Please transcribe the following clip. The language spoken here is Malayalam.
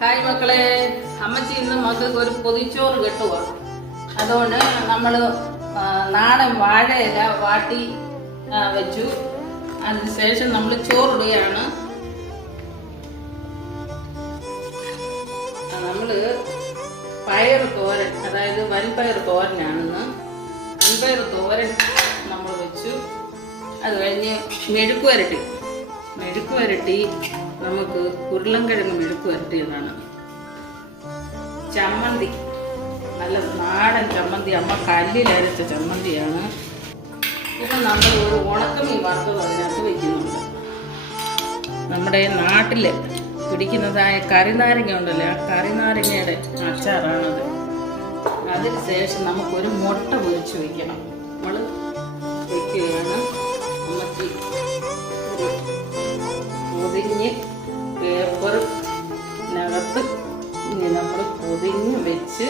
ഹായ് മക്കളെ, അമ്മച്ചി ഇന്ന് മക്കൾക്ക് ഒരു പൊതിച്ചോറ് കിട്ടുക. അതുകൊണ്ട് നമ്മൾ നാടൻ വാഴയില വാട്ടി വെച്ചു. അതിനുശേഷം നമ്മൾ ചോറിടുകയാണ്. നമ്മൾ പയർ തോരൻ, അതായത് വൻപയർ തോരനാണെന്ന്. വൻപയർ തോരൻ നമ്മൾ വെച്ചു. അത് കഴിഞ്ഞ് മെഴുക്ക് വരട്ടി നമുക്ക് ഉരുളൻകിഴങ്ങ് മെഴുക്ക് വരട്ടിയതാണ്. ചമ്മന്തി, നല്ല നാടൻ ചമ്മന്തി, അമ്മ കല്ലിലരച്ച ചമ്മന്തിയാണ്. ഇപ്പം നമ്മൾ ഒരു ഉണക്കമീൻ വറുത്തത് അതിനകത്ത് വയ്ക്കുന്നുണ്ട്. നമ്മുടെ നാട്ടിൽ പിടിക്കുന്നതായ കറിനാരങ്ങ ഉണ്ടല്ലോ, ആ കറിനാരങ്ങയുടെ അച്ചാറാണത്. അതിന് ശേഷം നമുക്കൊരു മുട്ട പൊരിച്ച് വയ്ക്കണം. നമ്മൾ വയ്ക്കുകയാണ്. അമ്മച്ചി പൊതിഞ്ഞ് പേപ്പറിനകത്ത് ഇനി നമ്മൾ പൊതിഞ്ഞ് വെച്ച്